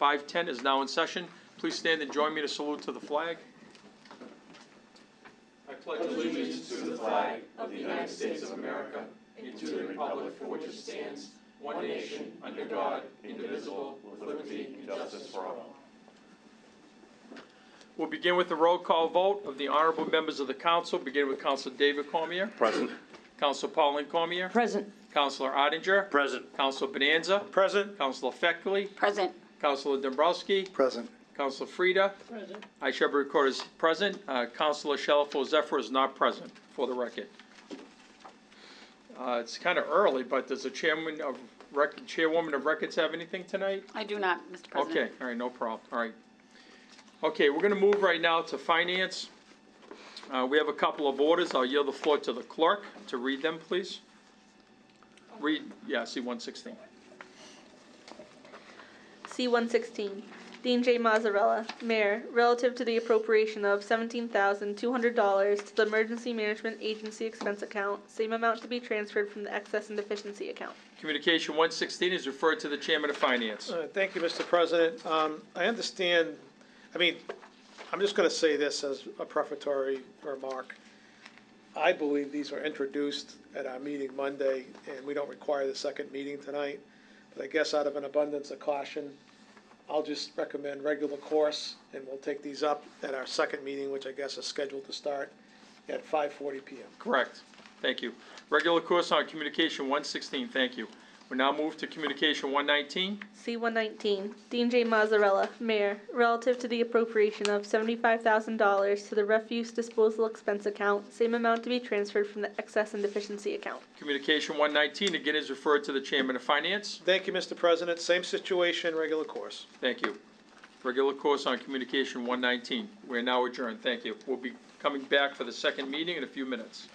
5:10 is now in session. Please stand and join me to salute to the flag. I pledge allegiance to the flag of the United States of America and to the republic for which it stands, one nation, under God, indivisible, with liberty and justice for all. We'll begin with the roll call vote of the honorable members of the council. Begin with Councilor David Cormier. Present. Councilor Pauline Cormier. Present. Councilor Ottinger. Present. Councilor Bonanza. Present. Councilor Feckley. Present. Councilor Dombrowski. Present. Councilor Frida. Present. I shall be recorded as present. Councilor Shalfo Zephyr is not present, for the record. It's kind of early, but does the chairwoman of records have anything tonight? I do not, Mr. President. Okay, all right, no problem. All right. Okay, we're going to move right now to finance. We have a couple of orders. I'll yield the floor to the clerk to read them, please. C-116. C-116, Dean J. Mazzarella, Mayor, relative to the appropriation of $17,200 to the Emergency Management Agency expense account, same amount to be transferred from the excess and deficiency account. Communication 116 is referred to the Chairman of Finance. Thank you, Mr. President. I understand, I'm just going to say this as a prefatory remark. I believe these were introduced at our meeting Monday, and we don't require the second meeting tonight. But I guess out of an abundance of caution, I'll just recommend regular course, and we'll take these up at our second meeting, which I guess is scheduled to start at 5:40 p.m. Correct. Thank you. Regular course on Communication 116. Thank you. We now move to Communication 119. C-119, Dean J. Mazzarella, Mayor, relative to the appropriation of $75,000 to the refuse disposal expense account, same amount to be transferred from the excess and deficiency account. Communication 119 again is referred to the Chairman of Finance. Thank you, Mr. President. Same situation, regular course. Thank you. Regular course on Communication 119. We're now adjourned. Thank you. We'll be coming back for the second meeting in a few minutes.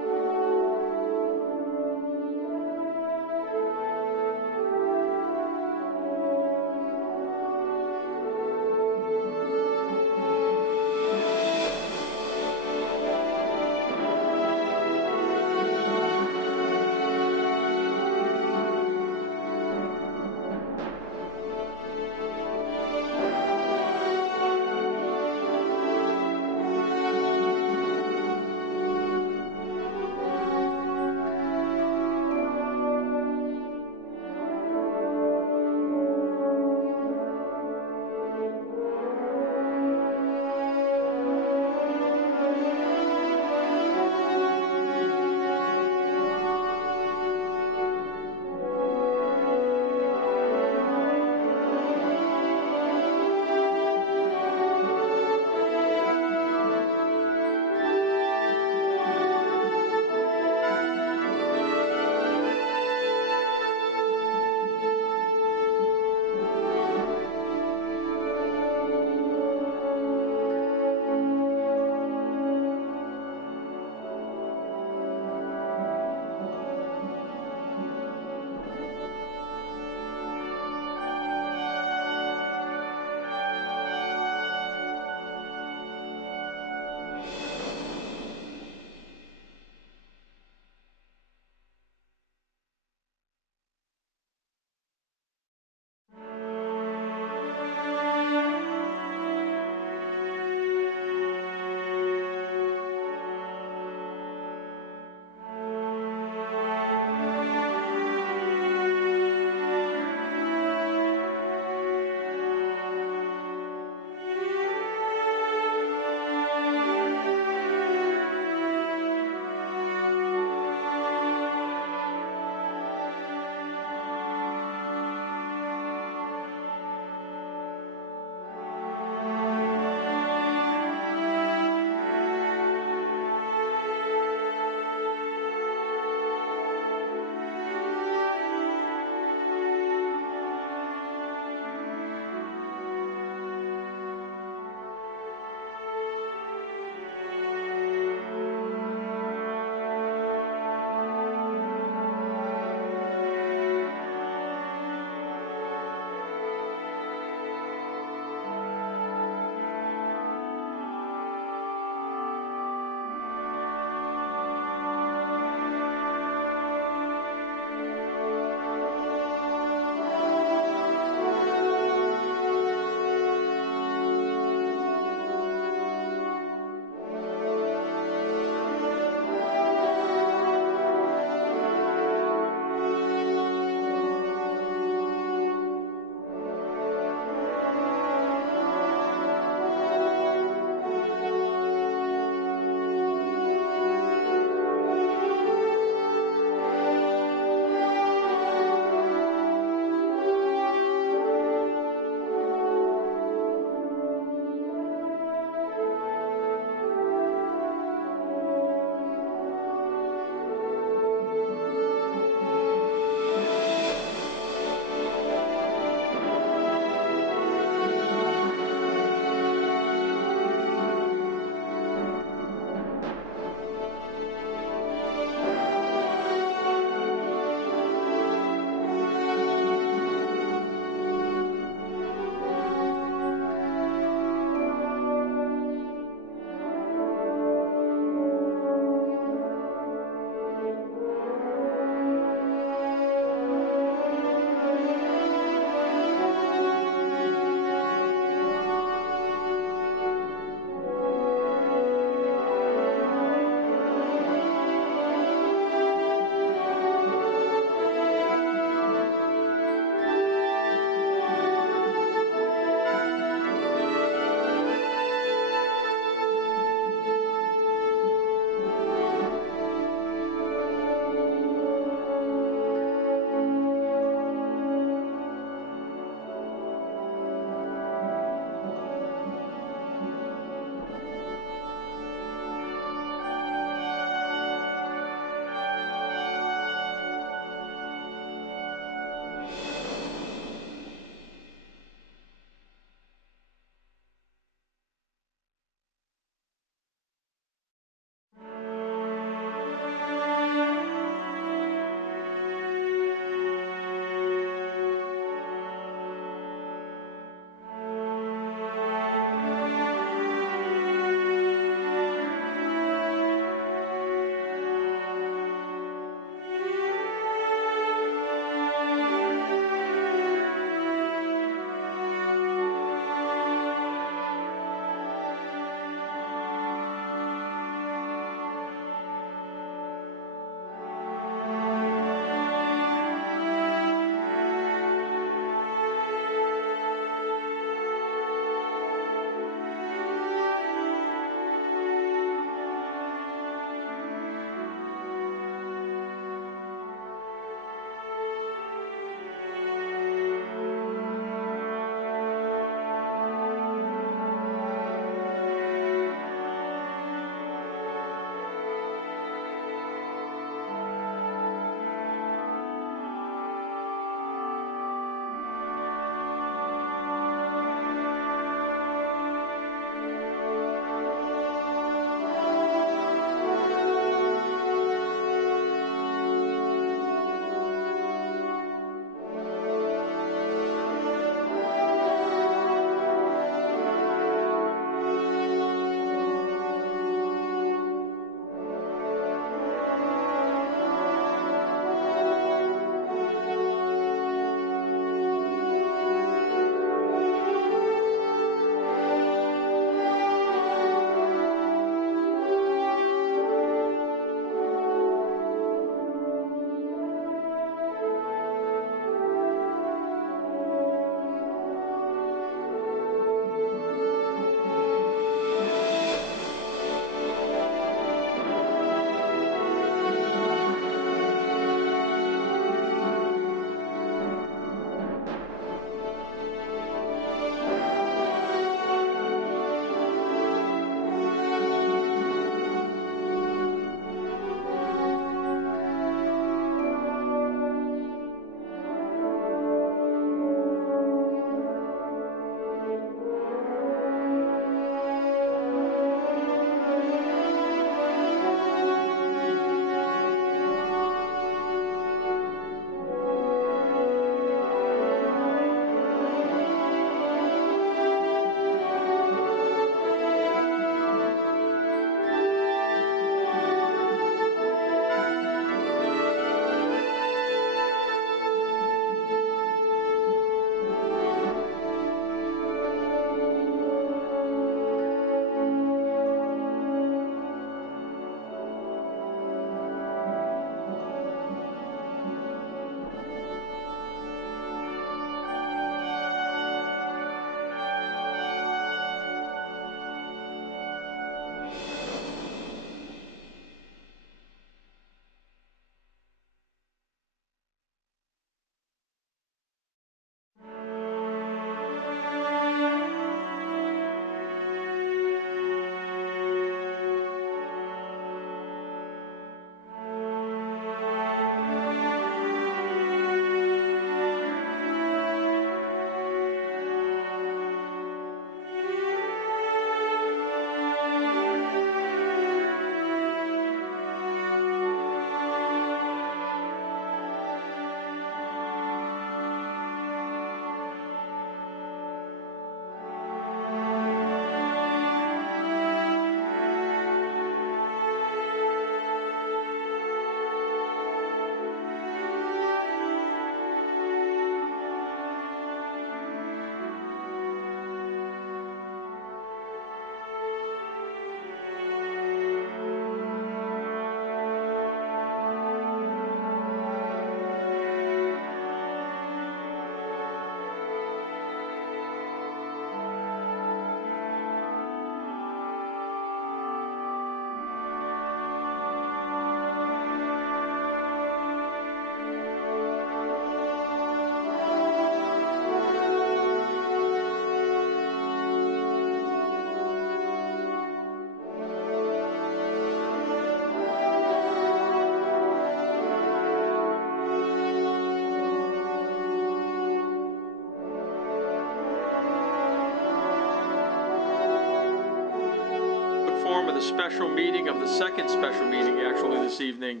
of the special meeting, of the second special meeting, actually, this evening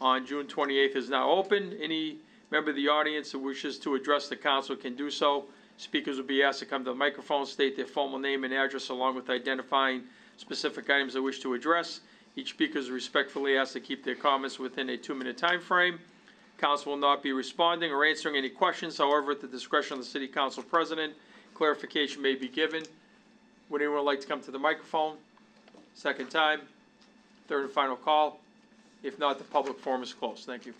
on June 28th is now open. Any member of the audience who wishes to address the council can do so. Speakers will be asked to come to the microphone, state their formal name and address, along with identifying specific items they wish to address. Each speaker is respectfully asked to keep their comments within a 2-minute time frame. Council will not be responding or answering any questions. However, at the discretion of the City Council President, clarification may be given. Would anyone like to come to the microphone? Second time, third and final call. If not, the public forum is closed. Thank you.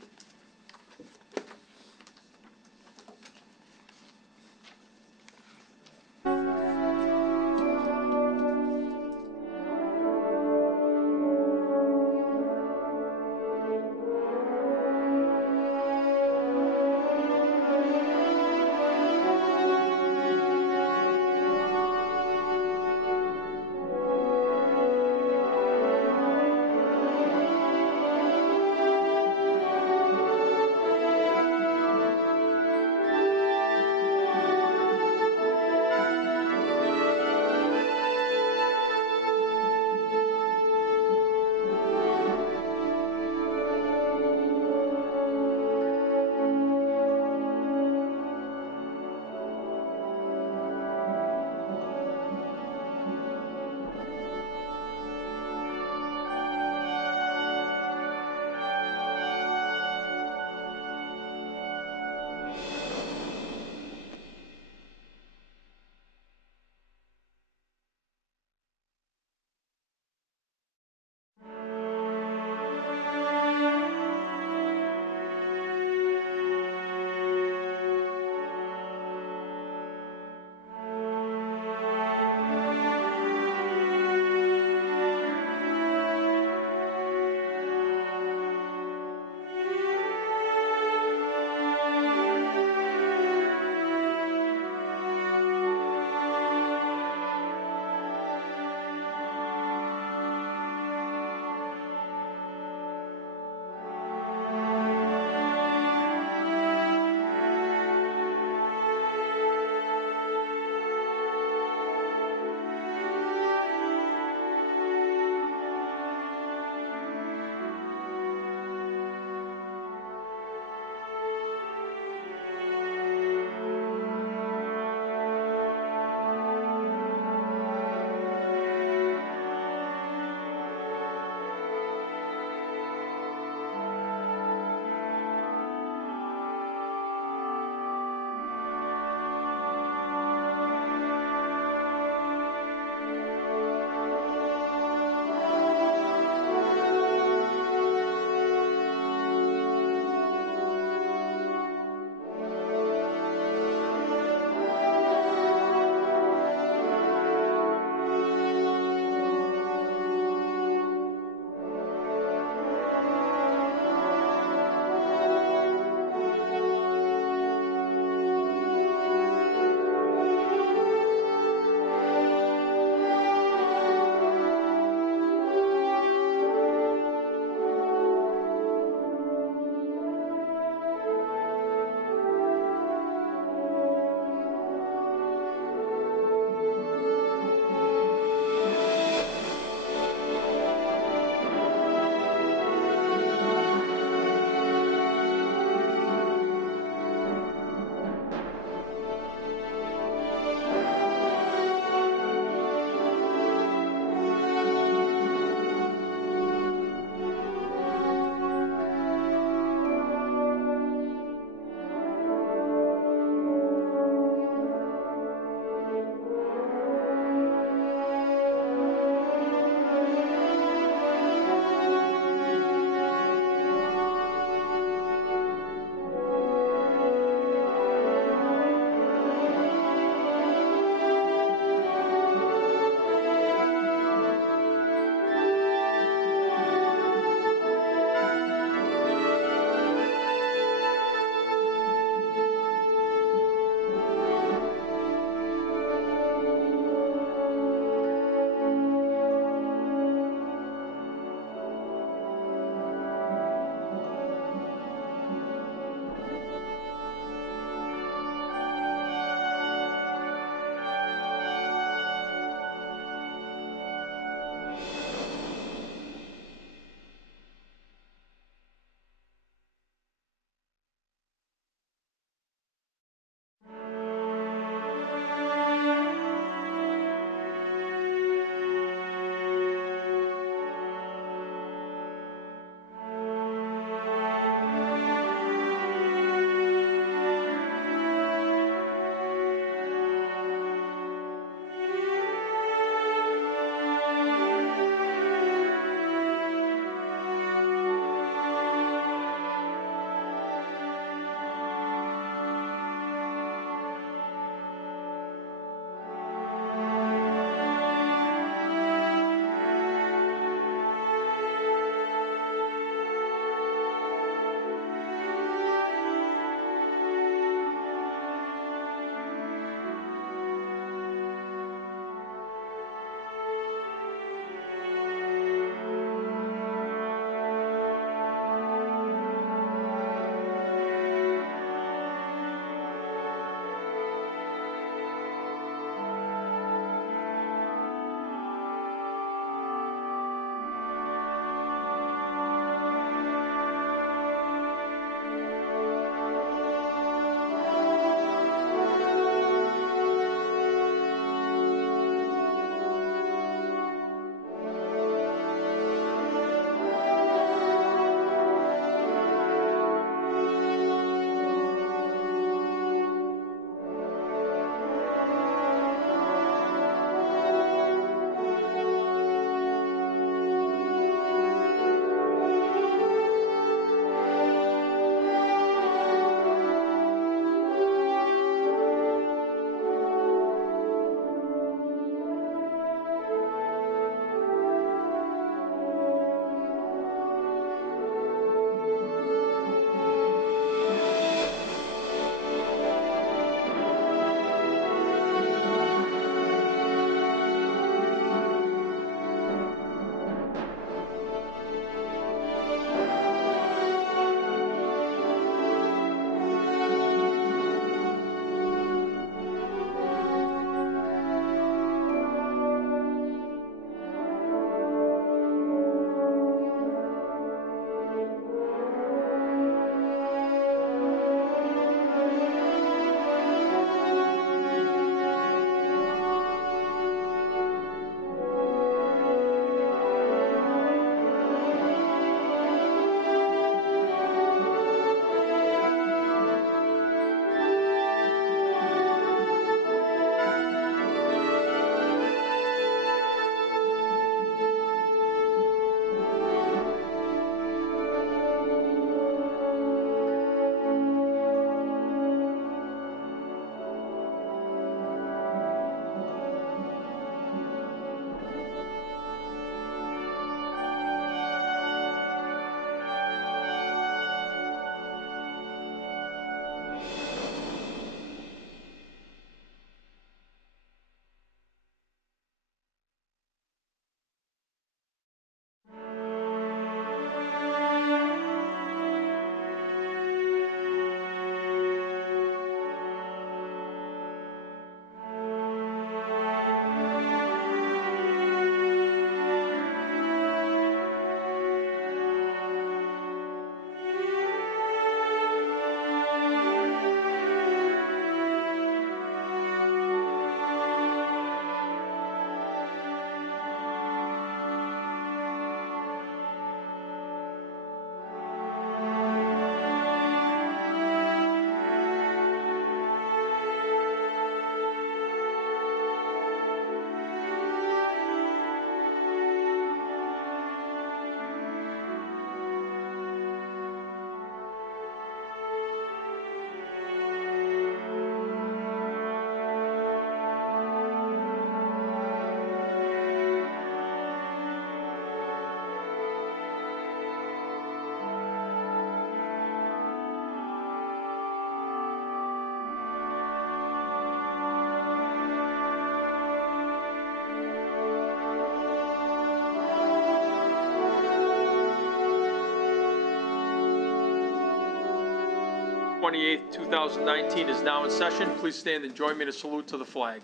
28th, 2019 is now in session. Please stand and join me in a salute to the flag.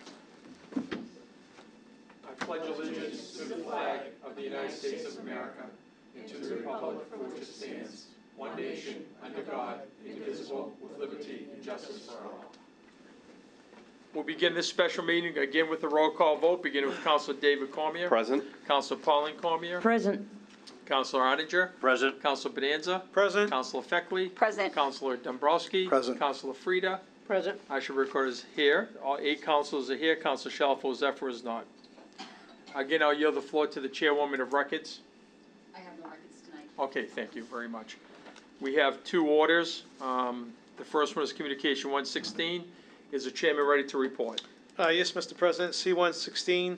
I pledge allegiance to the flag of the United States of America and to the republic for which it stands, one nation, under God, indivisible, with liberty and justice for all. We'll begin this special meeting again with a roll call vote, beginning with Councilor David Cormier. Present. Councilor Pauline Cormier. Present. Councilor Arninger. Present. Councilor Bonanza. Present. Councilor Feckley. Present. Councilor Dombrowski. Present. Councilor Frida. Present. I should record as here. All 8 councilors are here. Councilor Shalfo Zephyr is not. Again, I'll yield the floor to the chairwoman of records. I have no records tonight. Okay, thank you very much. We have 2 orders. The first one is Communication 116. Is the chairman ready to report? Yes, Mr. President, C-116,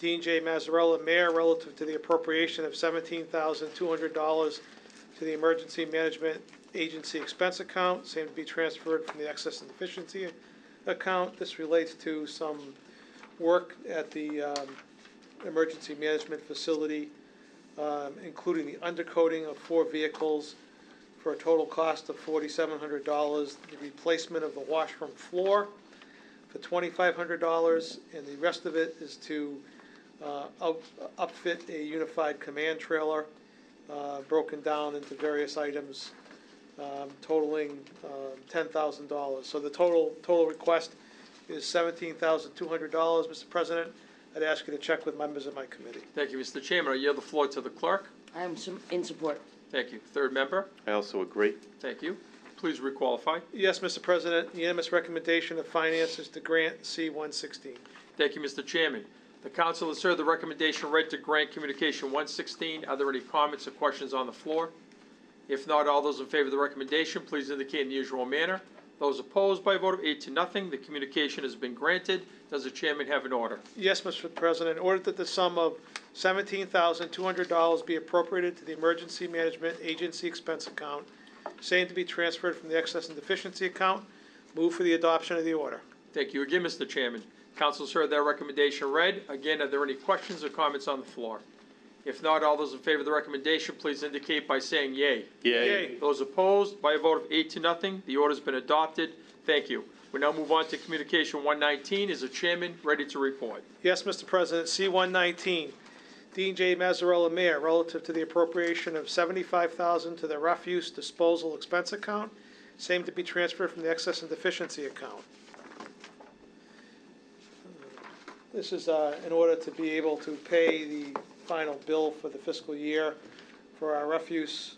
Dean J. Mazzarella, Mayor, relative to the appropriation of $17,200 to the Emergency Management Agency expense account, same to be transferred from the excess and deficiency account. This relates to some work at the emergency management facility, including the undercoating of 4 vehicles for a total cost of $4,700, the replacement of the washroom floor for $2,500, and the rest of it is to upfit a unified command trailer, broken down into various items, totaling $10,000. So the total request is $17,200, Mr. President. I'd ask you to check with members of my committee. Thank you, Mr. Chairman. I yield the floor to the clerk. I am in support. Thank you. Third member. I also agree. Thank you. Please requalify. Yes, Mr. President, unanimous recommendation of finance is to grant C-116. Thank you, Mr. Chairman. The council has heard the recommendation read to grant Communication 116. Are there any comments or questions on the floor? If not, all those in favor of the recommendation, please indicate in the usual manner. Those opposed, by a vote of 8-0, the communication has been granted. Does the chairman have an order? Yes, Mr. President, in order that the sum of $17,200 be appropriated to the Emergency Management Agency expense account, same to be transferred from the excess and deficiency account. Move for the adoption of the order. Thank you again, Mr. Chairman. Council has heard that recommendation read. Again, are there any questions or comments on the floor? If not, all those in favor of the recommendation, please indicate by saying yea. Yay. Those opposed, by a vote of 8-0, the order's been adopted. Thank you. We now move on to Communication 119. Is the chairman ready to report? Yes, Mr. President, C-119, Dean J. Mazzarella, Mayor, relative to the appropriation of $75,000 to the refuse disposal expense account, same to be transferred from the excess and deficiency account. This is in order to be able to pay the final bill for the fiscal year for our refuse.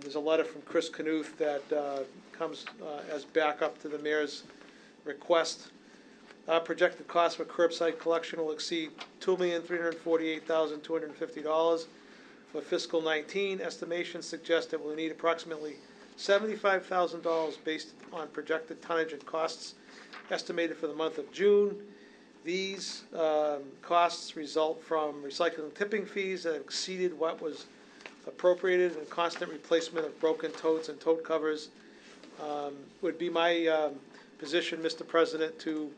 There's a letter from Chris Knuth that comes as backup to the mayor's request. Our projected cost for curbside collection will exceed $2,348,250 for fiscal 19. Estimations suggest that we'll need approximately $75,000 based on projected tonnage and costs estimated for the month of June. These costs result from recycling tipping fees that exceeded what was appropriated and constant replacement of broken totes and tote covers. Would be my position, Mr. President, to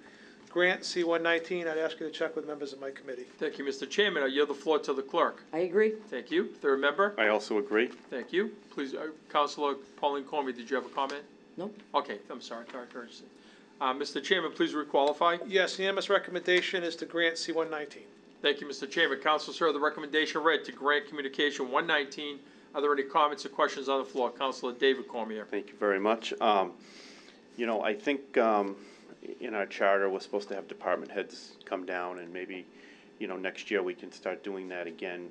grant C-119. I'd ask you to check with members of my committee. Thank you, Mr. Chairman. I yield the floor to the clerk. I agree. Thank you. Third member. I also agree. Thank you. Please, Councilor Pauline Cormier, did you have a comment? No. Okay, I'm sorry. Mr. Chairman, please requalify. Yes, unanimous recommendation is to grant C-119. Thank you, Mr. Chairman. Council, sir, the recommendation read to grant Communication 119. Are there any comments or questions on the floor? Councilor David Cormier. Thank you very much. You know, I think in our charter, we're supposed to have department heads come down, and maybe, you know, next year we can start doing that again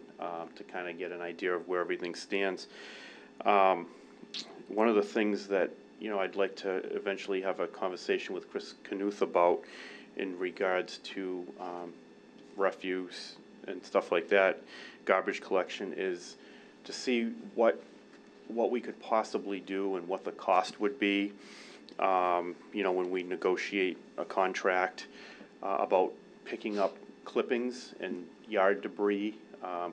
to kind of get an idea of where everything stands. One of the things that, you know, I'd like to eventually have a conversation with Chris Knuth about in regards to refuse and stuff like that, garbage collection, is to see what we could possibly do and what the cost would be, you know, when we negotiate a contract about picking up clippings and yard debris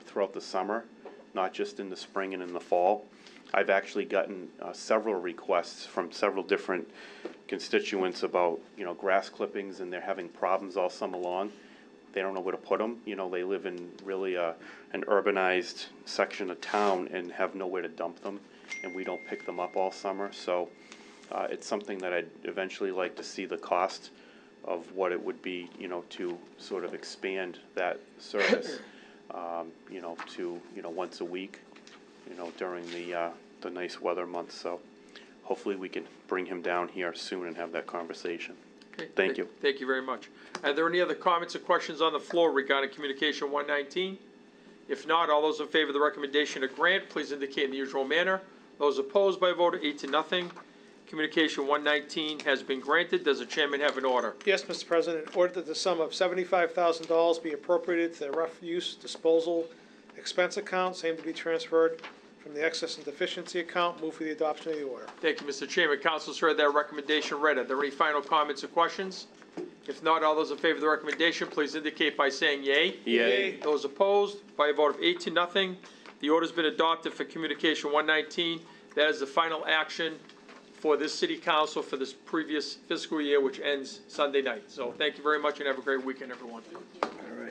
throughout the summer, not just in the spring and in the fall. I've actually gotten several requests from several different constituents about, you know, grass clippings, and they're having problems all summer long. They don't know where to put them. You know, they live in really an urbanized section of town and have nowhere to dump them. and we don't pick them up all summer. So it's something that I'd eventually like to see the cost of what it would be, you know, to sort of expand that service, you know, to, you know, once a week, you know, during the nice weather months. So hopefully we can bring him down here soon and have that conversation. Okay, Thank you. Thank you very much. Are there any other comments or questions on the floor regarding Communication 119? If not, all those in favor of the recommendation to grant, please indicate in the usual manner. Those opposed by a vote of 8-0. Communication 119 has been granted. Does the chairman have an order? Yes, Mr. President, order that the sum of $75,000 be appropriated to the refuse disposal expense account, same to be transferred from the excess and deficiency account. Move for the adoption of the order. Thank you, Mr. Chairman. Council's heard that recommendation read. Are there any final comments or questions? If not, all those in favor of the recommendation, please indicate by saying yea. Yay. Those opposed, by a vote of 8-0. The order's been adopted for Communication 119. That is the final action for this city council for this previous fiscal year, which ends Sunday night. So thank you very much and have a great weekend, everyone. All right.